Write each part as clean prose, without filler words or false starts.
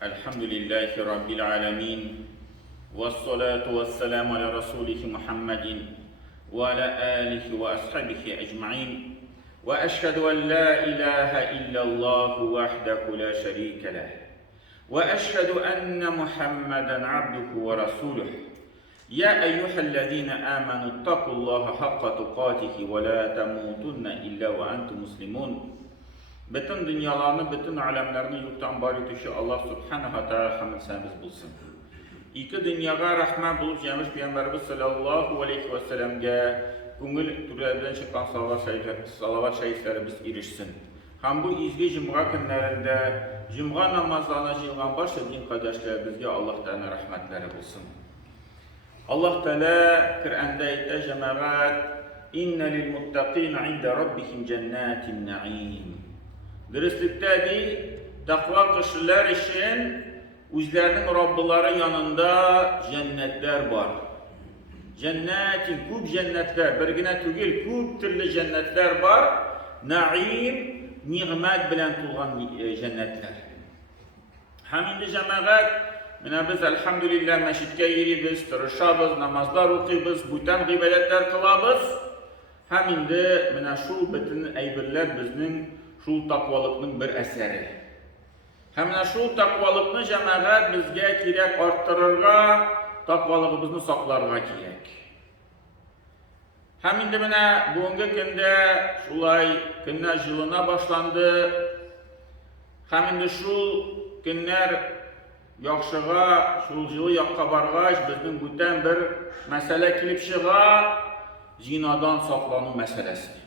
Elhamdülillahi Rabbil alemin. Vessalatu vesselamu ala Resulih Muhammedin ve ala alihi ve ashabihi ecma'in. Ve eşhedü en la ilahe illallah vahdehu la şerike leh. Ve eşhedü enne Muhammeden abduhu ve resuluh. Ya eyyühellezine amenu ittakullaha hakka tukatihi ve la temutunne illa ve entum muslimun. Bütün dünyalarını, bütün alemlerini yoktan var etişi Allah subhanahu wa ta'ala hamd sənimiz bulsun. İki dünyaya rahmet bulup gelmiş Peygamberimiz sallallahu aleyhi ve sellem'e gönül türlerden çıkan salavat şehitlerimiz erişsin. Hem bu izli cumğa günlerinde cumğa namazlarına jığılan başka din kardeşlerimizge Allah Teala rahmetleri bulsun. Allah Teala Kur'an'da ayette cemaat inne lil muttaqina inde rabbihim cennetin na'im. Dürüstlüktedir, takva kişiler için özlerinin Rabbileri yanında cennetler var. Cennetin, küp cennetler, birgine tügül, küp türlü cennetler var. Naim, nimet bilen tulgan cennetler. Hem indi cemaat, biz elhamdülillah meşitke yeribiz, tırışabız, namazlar okuyubuz, bütün gıybetler kılabız. Hem indi şu bütün eybirler bizning şu takvalıkның bir eseri. Hem şu takvalıkны cemaat bizge kirek arttırırga, takvalığımızı saklarga kirek. Hem indi bugünkü günde şulay günler yılına başlandı. Hem indi şu günler yakşıga, şu yılı yakka bargaç bizning bütün bir mesele kilip çığa, zinadan saklanma meselesi.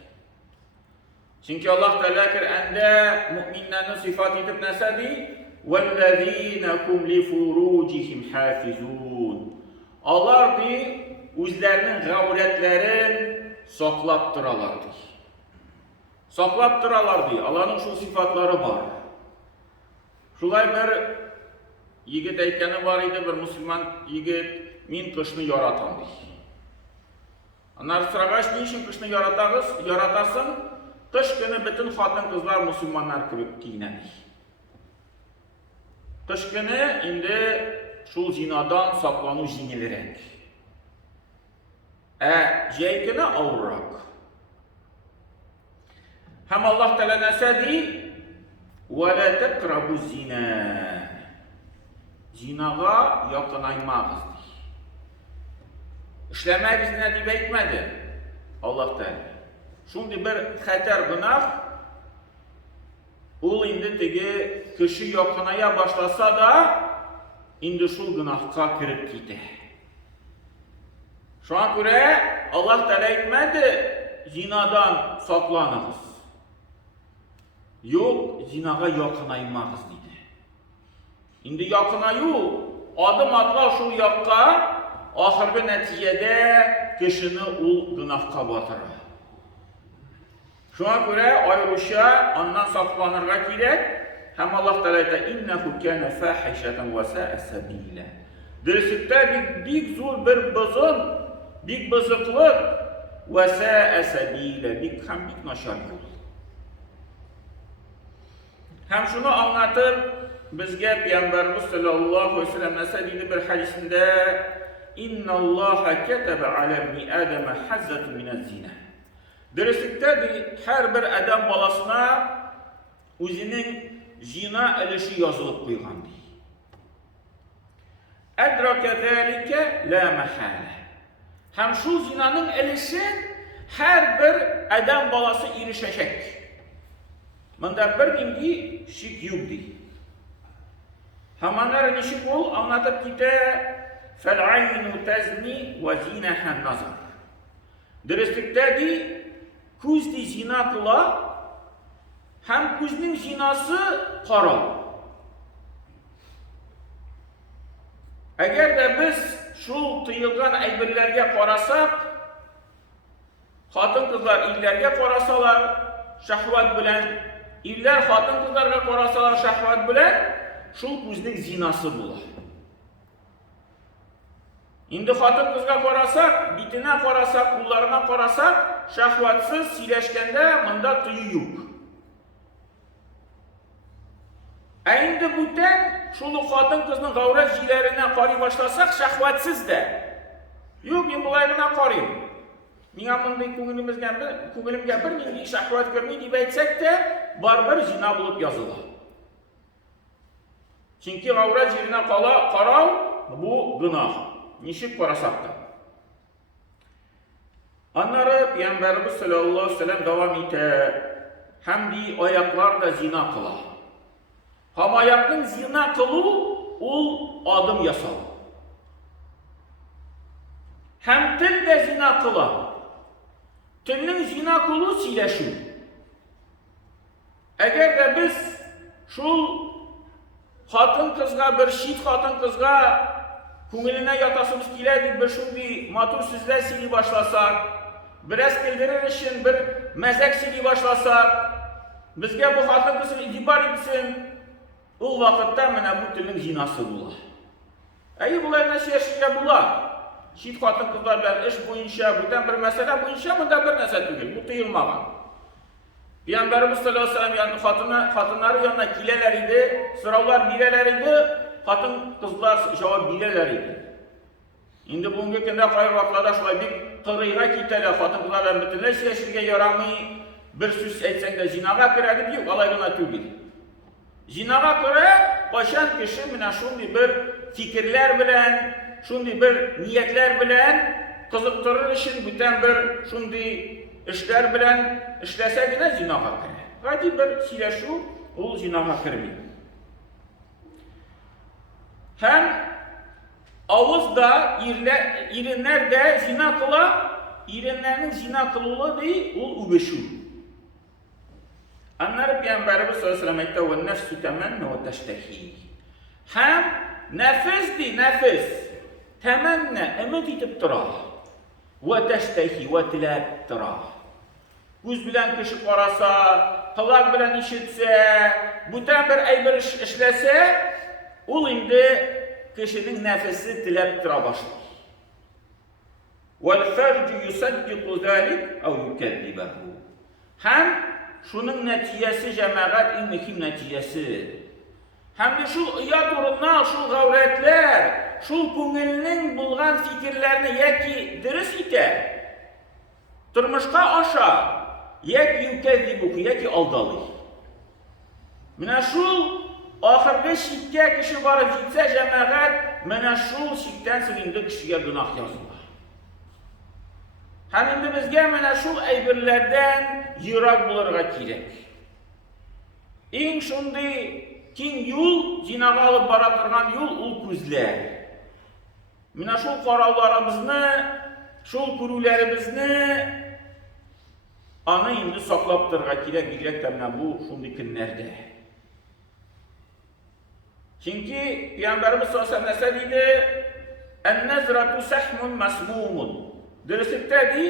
Çünkü Allah Teala Kur'an'da müminlerin sıfat edip nesedi? وَالَّذ۪ينَ كُمْ لِفُرُوجِهِمْ حَافِزُونَ Allah di, özlerinin gavretlerin saklaptıralardı. Saklaptıralardı. Allah'ın şu sıfatları var. Şulay bir yigit eykeni var idi, bir Müslüman yigit, min kışını yaratandı. Onlar sıragaş ne için kışını yaratasın? Kış günü bütün hatın kızlar Müslümanlar gibi giyinenir. Kış günü indi şu zinadan saklanı jinilerek. Cey günü avrak. Hem Allah Teala nesedi وَلَا تَقْرَبُ zina. Zinaga yakınaymayız. İşlemek zina diye etmedi Allah Teala. Şimdi bir xəter günah, ol indi tegi kişi yakınaya başlasa da indi şu günahka kirip gidi. Şu an göre Allah Teala etmedi zinadan saklanınız. Yok, zinaga yakınaymayız dedi. İndi yakınayu adım atlar şu yakka, ahırgı neticede kişini ol günahka batırır. Şuna göre ayrışa ondan saklanırga gerek. Hem Allah Teala da innehu kana fahişeten ve sa'a sabila. Dürüstlükte bir zul bir bozun, bir bozuklık ve sa'a sabila, hem bir naşar yol. Hem şunu anlatıp bizge Peygamberimiz sallallahu aleyhi ve sellem nesediği bir hadisinde inna Allaha ketebe ala ibni Adem'e hazzetun minel zina. Dürüstlükte her bir adam balasına özünün zina ilişi yazılıp koygandı. Edrake zâlike la mehâle. Hem şu zinanın ilişi her bir adam balası erişecek. Bunda bir dingi şik yok değil. Hemenler nişik ol anlatıp gide fel-aynu tezni ve zînehen nazar. Dürüstlükte Küz de zina kıla, hem küzün zinası karal. Eğer de biz şu tıyılgan eybirlerge karasak, hatın kızlar illerge karasalar, şahvat bilen, iller hatın kızlarga karasalar şahvat bilen, şu küzün zinası bular. Indi hatın kızga korasak, bitine korasak, kullarına korasak, şahvatsız sileşkende mında tüyü yok. Endi бүтән шул хатын кызның гаврат җиләренә карый башласак, шәһвәтсез дә. Юк, мин болай гына карыйм. Миңа мондый күңелемгә бернинди шәһвәт керми дип әйтсәк тә, барбер зина булып языла. Чөнки гаврат җиренә карау бу гынах. Ничек карасак та. Аннары Пәйгамбәрбез саллаллаһу алейһи ва саллям дәвам итә. Һәм ди аяклар да зина кыла. Һәм аякның зина кылу ул адым ясау. Һәм тел дә зина кыла. Телнең зина кылу сөйләшү. Әгәр дә без шул хатын кызга, бер шит хатын кызга күңеленә ятасыбыз килә дип бер шундый матур сүзләр сөйли башласак, biraz көлдерер өчен бер мәзәк сөйли башласак, безгә бу хатын кыз игътибар итсен, ул вакытта менә бу телнең зинасы була. Әйе, булай нәрсә була. Шит хатын кызлар белән эш буенча, бүтән бер мәсьәлә буенча монда бер нәрсә түгел, бу тыелмаган. Пәйгамбәрбез саллаллаһу алейһи ва саллям хатыннары янына киләләр иде, сораулар бирәләр иде, хатын кызлар җавап бирәләр иде. Инде бүгенге көндә кайбер вакытларда шулай бик кырыйга китәләр, хатын кызлар белән бөтенләй сөйләшергә ярамый, бер сүз әйтсәң дә зинага керә дип, юк, алай гына түгел. Зинага керә, кайчан кеше менә шундый бер фикерләр белән, шундый бер ниятләр белән кызыктырыр өчен бүтән бер шундый эшләр белән эшләсә генә зинага керә. Гади бер сөйләшү ул зинага керми. Һәм авызда иреннәр дә зина кыла, иреннәрнең зина кылуы ди ул үбешү. Аннары Пәйгамбәрбез саллаллаһу алейһи ва саллям әйтә: "Ва нафсу таманна ва таштахи." Һәм нәфес ди, нәфес таманна өмет итеп тора. Ва таштахи ва тиләп тора. Күз белән кеше караса, кылак белән ишетсә, бүтән бер әйбер эшләсә, ул инде кешенең нәфесе тиләп тора башлый. Вал фарҗу юсаддиқу залик ау юкәддибаху. Һәм шуның нәтиҗәсе җәмәгать иң мөһим нәтиҗәсе. Һәм дә шул оят урынына, шул гаврәтләр, шул күңелнең булган фикерләрне яки дөрес итә, тормышка аша, яки юкәддибуху, яки алдалый. Менә шул ахыргы чиккә кеше барып җитсә җәмәгать, менә шул чиктән соң инде кешегә гынах языла. Һәм инде безгә менә шул әйберләрдән ерак булырга кирәк. Иң шундый киң юл, зинага алып бара торган юл ул күзләр. Менә шул карауларыбызны, шул күрүләребезне аны инде саклап торырга кирәк, бигрәк тә менә бу шундый көннәрдә. Чөнки Пәйгамбәрбез саллаллаһу алейһи ва саллям диде: "Ан-назрату сахмун масмумун." Дөреслеккә ди,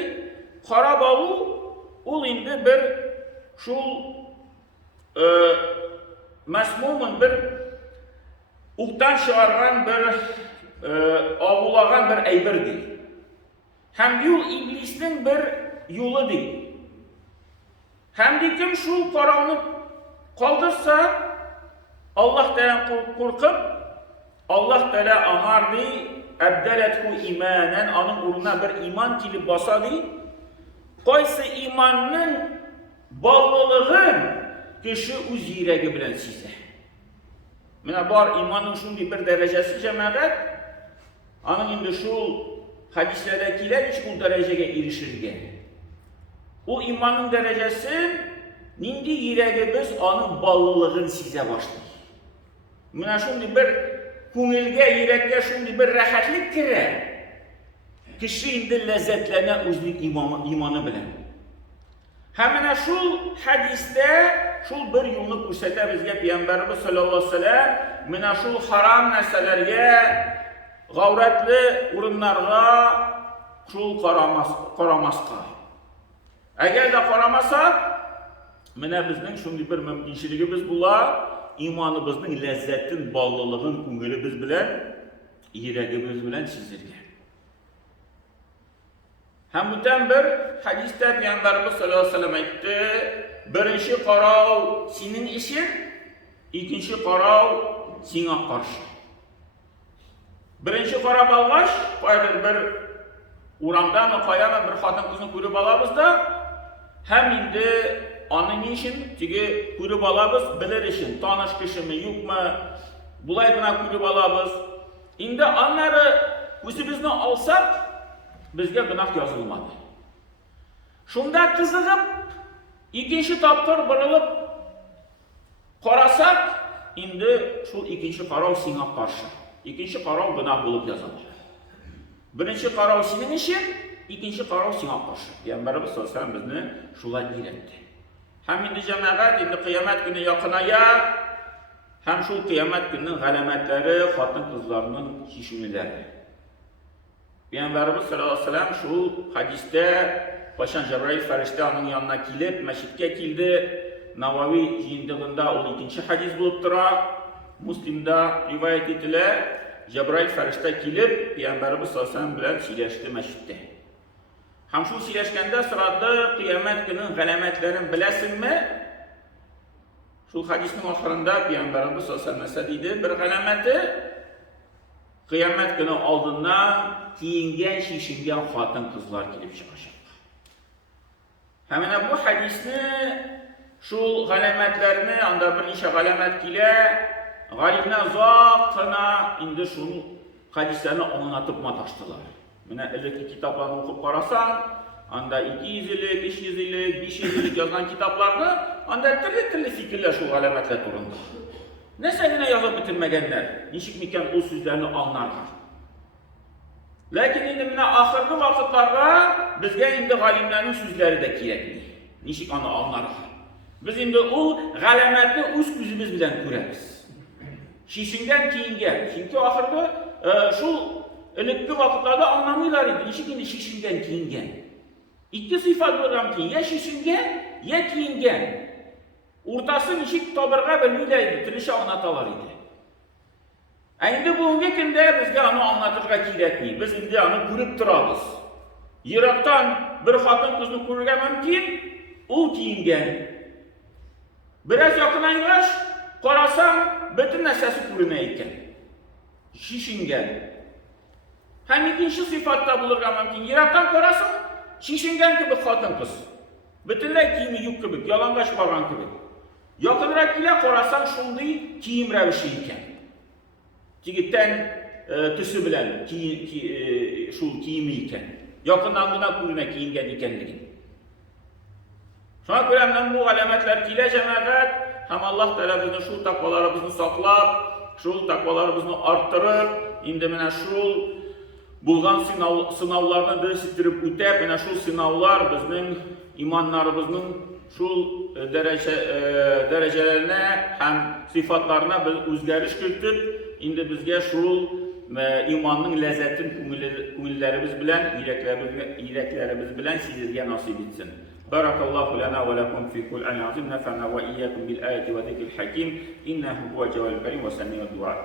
карап алу ул инде бер шул масмумун бер уктан чыгарган бер агулаган бер әйбер ди. Һәм юл иблиснең бер юлы ди. Һәм ди кем шул карауны калдырса, Аллаһ Тәгаләдән куркып, Аллаһ Тәгалә аңар ди әбдәләтху иманан, аның урынына бер иман килеп баса ди. Кайсы иманның баллылыгын кеше үз йөрәге белән сизә. Менә бар иманның шундый бер дәрәҗәсе җәмәгать, аның инде шул хадисләрдә килә шул дәрәҗәгә ирешергә. Ул иманның дәрәҗәсен нинди йөрәгебез аның баллылыгын сизә башлый. Менә шундый бер күңелгә, йөрәккә шундый бер рәхәтлек керә. Кеше инде ләззәтләнә үзенең иманы белән. Һәм менә шул хадистә шул бер юлны күрсәтә безгә Пәйгамбәрбез саллаллаһу алейһи ва саллям, менә шул харам нәрсәләргә, гаврәтле урыннарга шул карамаска. Әгәр дә карамаса, менә безнең шундый бер мөмкинчелегебез була, иманыбызның ләззәтен, баллылыгын күңелебез белән, йөрәгебез белән сизергә. Һәм бүтән бер хадистә Пәйгамбәрбез саллаллаһу алейһи ва саллям әйтте: "Беренче карау синең өчен, ikinci qarau singə qarşı. Birinci qarab alğaç, qaydır bir uramdamı, qayamı bir xатын qızını görüb alabız da, həm indi onun için tigi görüb alabız, bilir işin, tanış kişimi, yokmu, bulay buna görüb alabız. İndi onları özümüzden alsak, bizge günah yazılmadı. Şunda kızıqıb, ikinci tapqır bırılıb, qarasak, indi şu ikinci qarau singə qarşı. İkinci qarau günah bulup yazılır. Birinci qarau senin için, ikinci qarau singə qarşı. Peyğəmbərimiz sallallahu əleyhi və səlləm bizni şulay öyrətdi. Həm indi cəmaət indi qiyamət günü yaxınaya, həm şu qiyamət gününün qələmətləri, xatın qızlarının şişimiləri. Peyğəmbərimiz sallallahu əleyhi və səlləm şu hadisdə başan Cəbrail fəriştə onun yanına kilib, məşiddə kildi. Navavi yayınlığında o ikinci hadis bulup dura. Müslimdə rivayet edilir. Cəbrail fəriştə kilib, Peyğəmbərimiz sallallahu əleyhi və səlləm bilən siləşdi məşiddə. Həm şu siləşkəndə sırada qiyamət günün qələmətlərini biləsinmi? Şu hadisin axırında Peyğəmbərimiz sallallahu əleyhi və səlləm dedi, bir qələməti qiyamət günü aldından giyinген, şişingen xatın qızlar kilib çıxacaq. Həmin bu hadisni şu qələmətlərini, anda bir neçə qələmət kilə Galimler zaten indi şunu hadislerini anlatıp mataştılar. Mine özellikle kitaplarını okup qarasan, anda 200 illik, 500 illik, 500 illik yazılan kitaplarda anda türlü fikirler şu alametler turunda. Ne sevine yazıp bitirmegenler, nişik miken o sözlerini anlarlar. Lakin indi mine ahırkı vakitlarda bizge indi galimlerin sözleri de kirekli. Nişik onu anlarlar. Biz indi o alametini üst yüzümüz bilen göreriz. Şişingen kiyingen. Çünkü ahırda şu elekli vakitlerde anlamıyorlar idi. Nişik indi şişingen kiyingen. İki sıfat var ki ya şişingen ya kiyingen. Ortası nişik tabırga bölmüyleydi. Trilişe anlatalar idi. Şimdi bugünkü günde bizge onu anlatırga kiretmeyi. Biz indi onu görüp durabız. Yıraktan bir hatın kızını görürge mümkün. O kiyingen. Biraz yakınaymış. Qarasan, bütün nəsəsi qurunayken, şişingen. Hem ikinci sıfatta bulurga mümkün. Yıraktan qarasan, şişingen gibi xatın qız. Bütünlər kiyimi yük gibi, yalandaş baran gibi. Yakınrak ile qarasan, şunday kiyim rəvişi iken. Tigitten tüsü bilen şu kiyimi iken. Yakından buna quruna kiyingen ikenligin. Şuna görəmdən bu alametler kilə cəməqət, hem Allah Teala bizni şu takvalarımızı saklap, şu takvalarımızı arttırıp, indi mene şu bulgan sınavlarını döşittirip ütep, mene şu sınavlar bizim imanlarımızın şu derecelerine hem sıfatlarına bir özgeriş kırtıp, indi bizge şu imanın lezzetin kumillerimiz bilen, yüreklerimiz bilen sizlerge nasip etsin. بارك الله لنا ولكم في كل آية عظيم نفعنا وإياكم بالآية وذكر الحكيم إنه هو الجواد الكريم وسميع الدعاء